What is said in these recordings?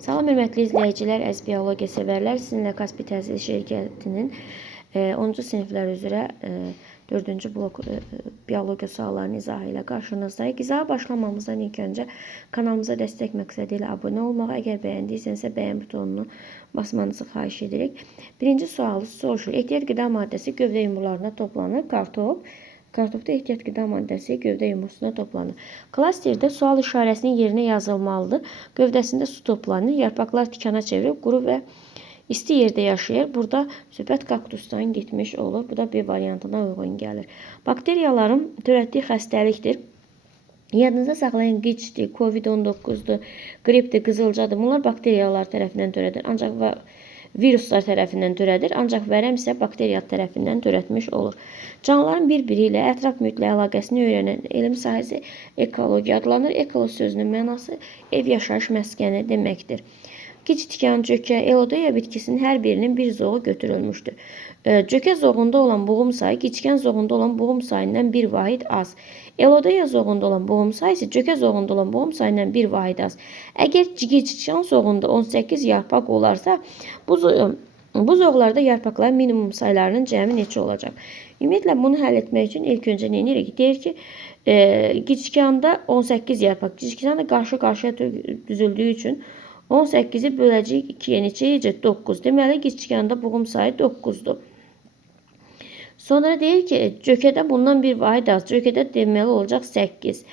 Salam hörmətli izləyicilər, əziz biologiya sevərlər. Sizinlə Kaspi Təhsil Şirkətinin 10-cu siniflər üzrə 4-cü blok biologiya suallarının izahı ilə qarşınızdayıq. İzaha başlamamızdan ilk öncə kanalımıza dəstək məqsədi ilə abunə olmağı, əgər bəyəndiysənsə bəyən butonunu basmanızı xahiş edirik. Birinci sualı soruşur. Ehtiyat qida maddəsi gövdə yumrularına toplanır. Kartopda ehtiyat qida maddəsi gövdə yumurtasına toplanır. Klasterdə sual işarəsinin yerinə yazılmalıdır. Gövdəsində su toplanır. Yarpaqlar tikana çevirib quru və isti yerdə yaşayır. Burada söhbət kaktusdan getmiş olur. Bu da B variantına uyğun gəlir. Bakteriyaların törətdiyi xəstəlikdir. Yadınızda saxlayın, QİÇdir, COVID-19'dur, qripdir, qızılcadır. Bunlar bakteriyalar tərəfindən törədir. Ancaq viruslar tərəfindən törədir. Ancaq vərəm isə bakteriya tərəfindən törətmiş olur. Canlıların bir-biri ilə ətraf mühitlə əlaqəsini öyrənən elm sahəsi ekologiya adlanır. Ekolo sözünün mənası ev, yaşayış məskəni deməkdir. Kiçik tikan, cökə, elodeya bitkisinin hər birinin bir zoğu götürülmüşdür. Cökə zoğunda olan boğum sayı kiçikən zoğunda olan boğum sayından bir vahid az. Elodeya zoğunda olan boğum sayı isə cökə zoğunda olan boğum sayından bir vahid az. Əgər kiçikən zoğunda 18 yarpaq olarsa, bu zoğlarda yarpaqların minimum saylarının cəmi neçə olacaq? Ümumiyyətlə, bunu həll etmək üçün ilk öncə nə edirik? Deyir ki, kiçikəndə 18 yarpaq, kiçikəndə qarşı-qarşıya düzüldüyü üçün 18'i böləcəyik 2-yə neçə edəcək? 9. Deməli, kiçikəndə boğum sayı 9'dur. Sonra deyir ki, cökədə bundan bir vahid az. Cökədə deməli olacaq 8.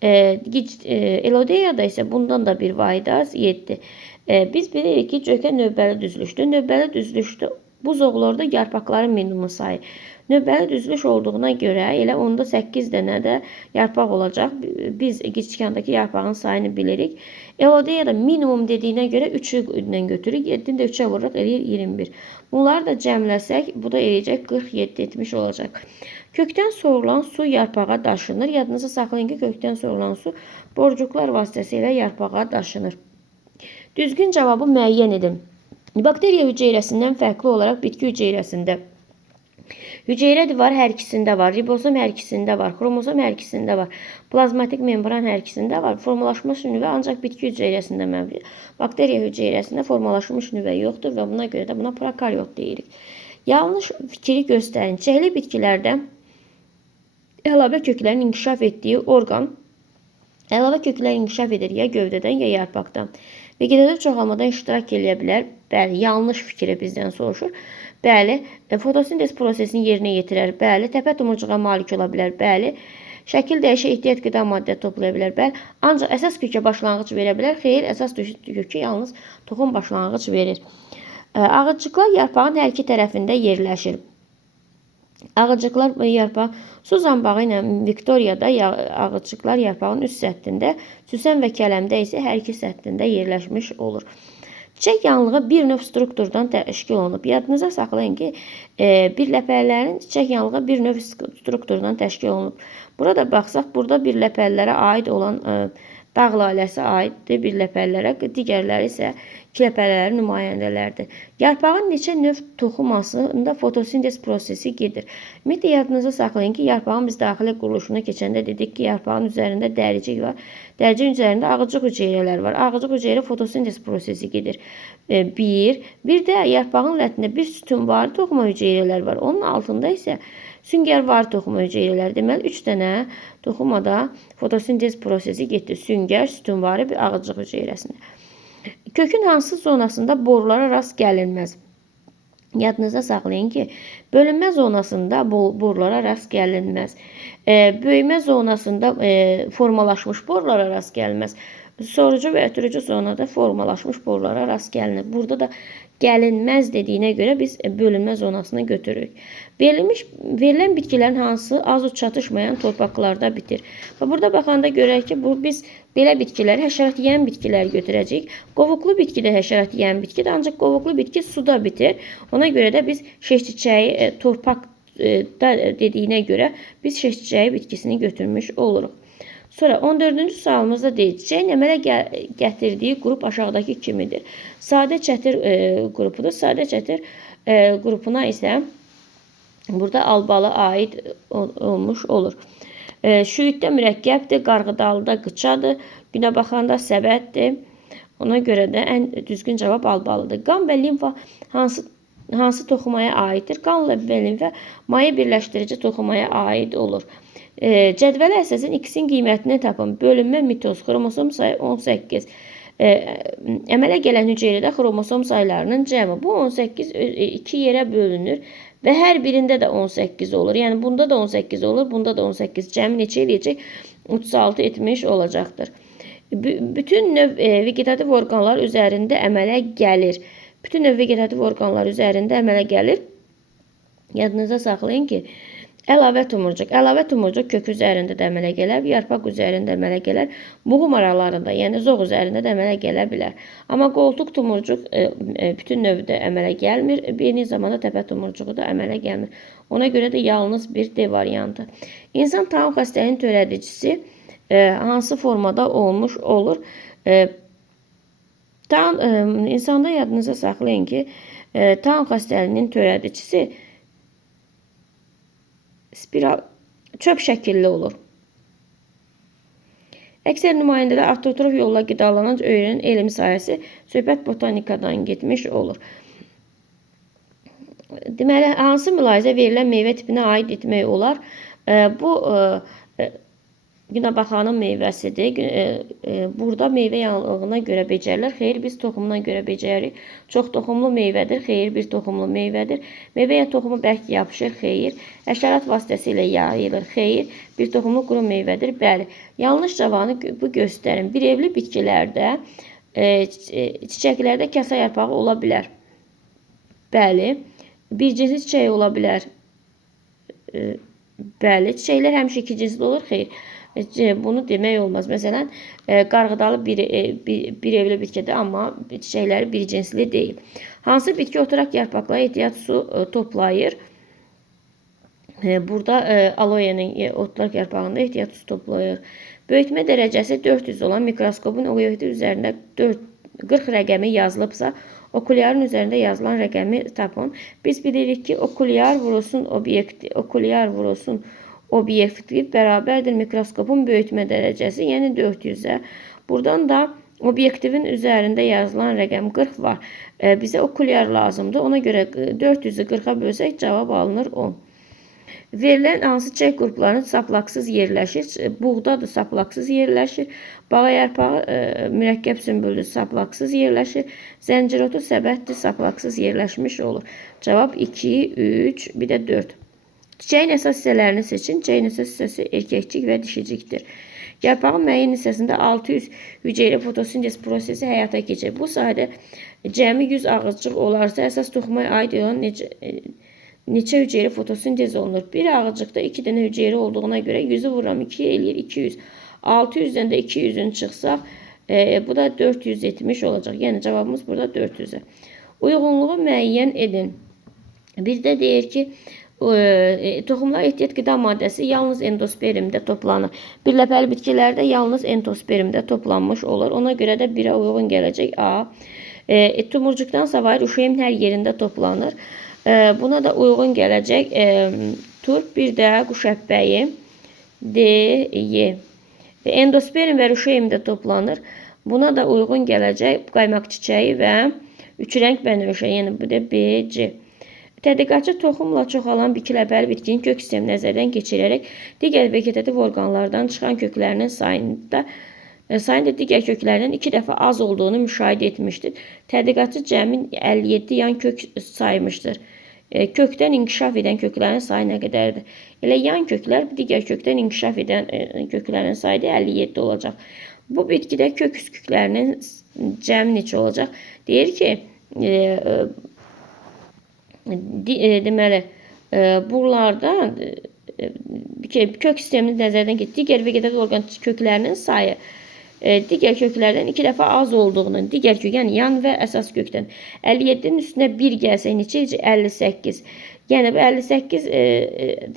Elodeyada isə bundan da bir vahid az 7. Biz bilirik ki, cökə növbəli düzülüşdür. Növbəli düzülüşdə bu zoğlarda yarpaqların minimum sayı. Növbəli düzülüş olduğuna görə elə onda 8 dənə də yarpaq olacaq. Biz kiçikəndəki yarpağın sayını bilirik. Elodeyada minimum dediyinə görə 3'ü götürürük. 7'ni də 3'ə vururuq, eləyir 21. Bunları da cəmləsək, bu da eləyəcək 47-70 olacaq. Kökdən sorulan su yarpağa daşınır. Yadınızda saxlayın ki, kökdən sorulan su borcuqlar vasitəsilə yarpağa daşınır. Düzgün cavabı müəyyən edin. Bakteriya hüceyrəsindən fərqli olaraq bitki hüceyrəsində hüceyrə divarı hər ikisində var, ribosom hər ikisində var, xromosom hər ikisində var, plazmatik membran hər ikisində var, formalaşmış nüvə ancaq bitki hüceyrəsində mövcud. Bakteriya hüceyrəsində formalaşmış nüvə yoxdur və buna görə də buna prokaryot deyirik. Yanlış fikri göstərin. Çiçəkli bitkilərdə əlavə köklərin inkişaf etdiyi orqan əlavə köklər inkişaf edir ya gövdədən ya yarpaqdan. Vegetativ çoxalmadan iştirak edə bilər. Bəli, yanlış fikri bizdən soruşur. Bəli, fotosintez prosesini yerinə yetirər. Bəli, təpə tomurcuğa malik ola bilər. Bəli, şəkil dəyişə ehtiyat qida maddə toplaya bilər. Bəli, ancaq əsas kökə başlanğıc verə bilər. Xeyr, əsas kökə yalnız toxum başlanğıc verir. Ağacıqlar yarpağın hər iki tərəfində yerləşir. Ağacıqlar yarpaq su zambağı ilə Viktoriyada ağacıqlar yarpağın üst səthində, süsən və kələmdə isə hər iki səthində yerləşmiş olur. Çiçək yanlığı bir növ strukturdan təşkil olunub. Yadınıza saxlayın ki, birləpəlilərin çiçək yanlığı bir növ strukturdan təşkil olunub. Burada baxsaq, burada birləpəlilərə aid olan dağ laləsi aiddir birləpəlilərə, digərləri isə kiləpələrin nümayəndələrdir. Yarpağın neçə növ toxumasında fotosintez prosesi gedir. Ümumiyyətlə, yadınızda saxlayın ki, yarpağın biz daxili quruluşuna keçəndə dedik ki, yarpağın üzərində dəricik var. Dəricik üzərində ağacıq hüceyrələr var. Ağacıq hüceyrə fotosintez prosesi gedir. Bir də yarpağın ləttində bir sütunvari toxuma hüceyrələr var. Onun altında isə süngərvari toxuma hüceyrələr. Deməli, 3 dənə toxumada fotosintez prosesi getdi. Süngər, sütunvari bir ağacıq hüceyrəsində. Kökün hansı zonasında borulara rast gəlinməz? Yadınızda saxlayın ki, bölünmə zonasında borulara rast gəlinməz. Böyümə zonasında formalaşmış borulara rast gəlinməz. Sorucu və ötürücü zonada formalaşmış borulara rast gəlinir. Burada da gəlinməz dediyinə görə biz bölünmə zonasını götürürük. Verilən bitkilərin hansı az çatışmayan torpaqlarda bitir. Və burada baxanda görək ki, biz belə bitkiləri həşərat yeyən bitkilər götürəcəyik. Qovuqlu bitki də həşərat yeyən bitkidir, ancaq qovuqlu bitki suda bitir. Ona görə də biz şeş çiçəyi torpaqda dediyinə görə biz şeş çiçəyi bitkisini götürmüş oluruq. Sonra 14-cü sualımızda deyir, çiçəyin əmələ gətirdiyi qrup aşağıdakı kimidir? Sadə çətir qrupudur. Sadə çətir qrupuna isə burada albalı aid olmuş olur. Şüitdə mürəkkəbdir, qarğıdalıda qıçadır, günəbaxanda səbətdir, Ona görə də ən düzgün cavab albalıdır. Qan və limfa hansı toxumaya aiddir? Qan və limfa maye birləşdirici toxumaya aid olur. Cədvələ əsasən X-in qiymətini tapın. Bölünmə mitoz, xromosom sayı 18. Əmələ gələn hüceyrədə xromosom saylarının cəmi. Bu 18 2 yerə bölünür və hər birində də 18 olur. Yəni bunda da 18 olur, bunda da 18. Cəmi neçə eləyəcək? 36 etmiş olacaqdır. Bütün növ vegetativ orqanlar üzərində əmələ gəlir. Bütün növ vegetativ orqanlar üzərində əmələ gəlir. Yadınıza saxlayın ki, əlavə tumurcuq kök üzərində də əmələ gələr, yarpaq üzərində əmələ gələr, buğum aralarında, yəni zoğ üzərində də əmələ gələ bilər. Amma qoltuq tumurcuq bütün növdə əmələ gəlmir, eyni zamanda təpə tumurcuğu da əmələ gəlmir. Ona görə də yalnız bir D variantı. İnsan taun xəstəliyinin törədicisi hansı formada olmuş olur? İnsanda yadınıza saxlayın ki, taun xəstəliyinin törədicisi spiral çöp şəkilli olur. Əksər nümayəndələr avtotrof yolla qidalanan öyrənin elmi sahəsi söhbət botanikadan getmiş olur. Deməli, hansı mülahizə verilən meyvə tipinə aid etmək olar? Bu Günəbaxanın meyvəsidir. Burada meyvə yanlığına görə becərilir. Xeyr, biz toxumuna görə becəririk. Çox toxumlu meyvədir. Xeyr, bir toxumlu meyvədir. Meyvəyə toxumu bərk yapışır. Xeyr. Həşərat vasitəsilə yayılır. Xeyr, bir toxumlu quru meyvədir. Bəli. Yanlış cavabını bu göstərin. Bir evli bitkilərdə, çiçəklərdə kasa yarpağı ola bilər. Bəli. Bir cinsli çiçək ola bilər. Bəli. Çiçəklər həmişə iki cinsli olur. Xeyr. Bunu demək olmaz. Məsələn, qarğıdalı bir evli bitkidir, amma çiçəkləri bir cinsli deyil. Hansı bitki oturaq yarpaqlara ehtiyat su toplayır? Burada aloenin oturaq yarpağında ehtiyat su toplayır. Böyütmə dərəcəsi 400 olan mikroskopun obyekti üzərində 40 rəqəmi yazılıbsa, okulyarın üzərində yazılan rəqəmi tapın. Biz bilirik ki, okulyar vurusun obyektiv bərabərdir mikroskopun böyütmə dərəcəsi, yəni 400-ə. Buradan da obyektivin üzərində yazılan rəqəm 40 var. Bizə okulyar lazımdır. Ona görə 400-ü 40-a bölsək cavab alınır 10. Verilən hansı çiçək qruplarının saplaqsız yerləşir? Buğdadır, saplaqsız yerləşir. Bala yarpağı mürəkkəb sümbüldür, saplaqsız yerləşir. Zəncirotu səbətdir, saplaqsız yerləşmiş olur. Cavab 2, 3, bir də 4. Çiçəyin əsas hissələrini seçin. Çiçəyin əsas hissəsi erkəkcik və dişicikdir. Yarpağın müəyyən hissəsində 600 hüceyrə fotosintez prosesi həyata keçir. Bu sayədə cəmi 100 ağızcıq olarsa, əsas toxumaya aid olan neçə hüceyrə fotosintez olunur? Bir ağızcıqda 2 dənə hüceyrə olduğuna görə 100-ü vururam, 2 eləyir 200. 600-dən də 200-ün çıxsaq, bu da 400 etmiş olacaq. Yəni cavabımız burada 400-ə. Uyğunluğu müəyyən edin. Bir də deyir ki, toxumlar ehtiyat qida maddəsi yalnız endospermdə toplanır. Birləpəli bitkilərdə yalnız endospermdə toplanmış olur. Ona görə də 1-ə uyğun gələcək A. Tumurcuqdan savayı uşeyin hər yerində toplanır. Buna da uyğun gələcək turp, bir də quş əpbəyi D, Y. Endosperm və ruşeymdə toplanır. Buna da uyğun gələcək qaymaq çiçəyi və üçrəng bənövşə, yəni bu da B, C. Tədqiqatçı toxumla çoxalan bikiləbəli bitkinin kök sistemini nəzərdən keçirərək digər vegetativ orqanlardan çıxan köklərinin sayında digər köklərdən 2 dəfə az olduğunu müşahidə etmişdir. Tədqiqatçı cəmi 57 yan kök saymışdır. Kökdən inkişaf edən köklərin sayı nə qədərdir? Elə yan köklər digər kökdən inkişaf edən köklərin sayı 57 olacaq. Bu bitkidə kök üsküklərinin cəmi neçə olacaq? Deyir ki, deməli, buralardan kök sistemini nəzərdən keçir. Digər vegetativ orqan köklərinin sayı digər köklərdən 2 dəfə az olduğunu, digər kök, yəni yan və əsas kökdən 57-nin üstünə 1 gəlsək neçə eləyəcək? 58. Yəni bu 58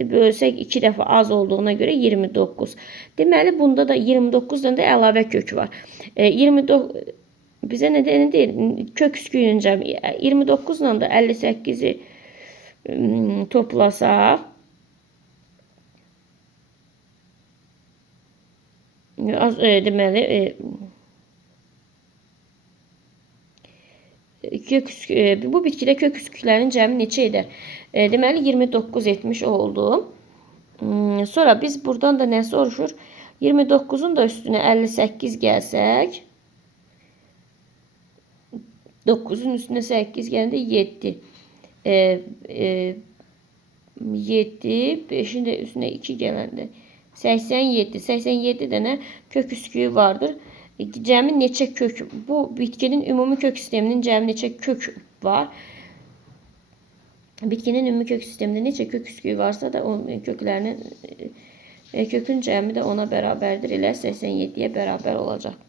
bölsək 2 dəfə az olduğuna görə 29. Deməli, bunda da 29-dan da əlavə kök var. 29 bizə nə deyir? Kök üsküyünün cəmi 29-la da 58-i toplasaq, deməli, bu bitkidə kök üsküklərinin cəmi neçə edər? Deməli 29 etmiş oldu. Sonra biz buradan da nə soruşur? 29'un da üstünə 58 gəlsək, 9'un üstünə 8 gələndə 7. 7, 5'in də üstünə 2 gələndə 87. 87 dənə kök üsküyü vardır. Cəmi neçə kök? Bu bitkinin ümumi kök sisteminin cəmi neçə kök var? Bitkinin ümumi kök sistemində neçə kök üsküyü varsa da onun köklərinin kökün cəmi də ona bərabərdir. Elə 87'ye bərabər olacaq.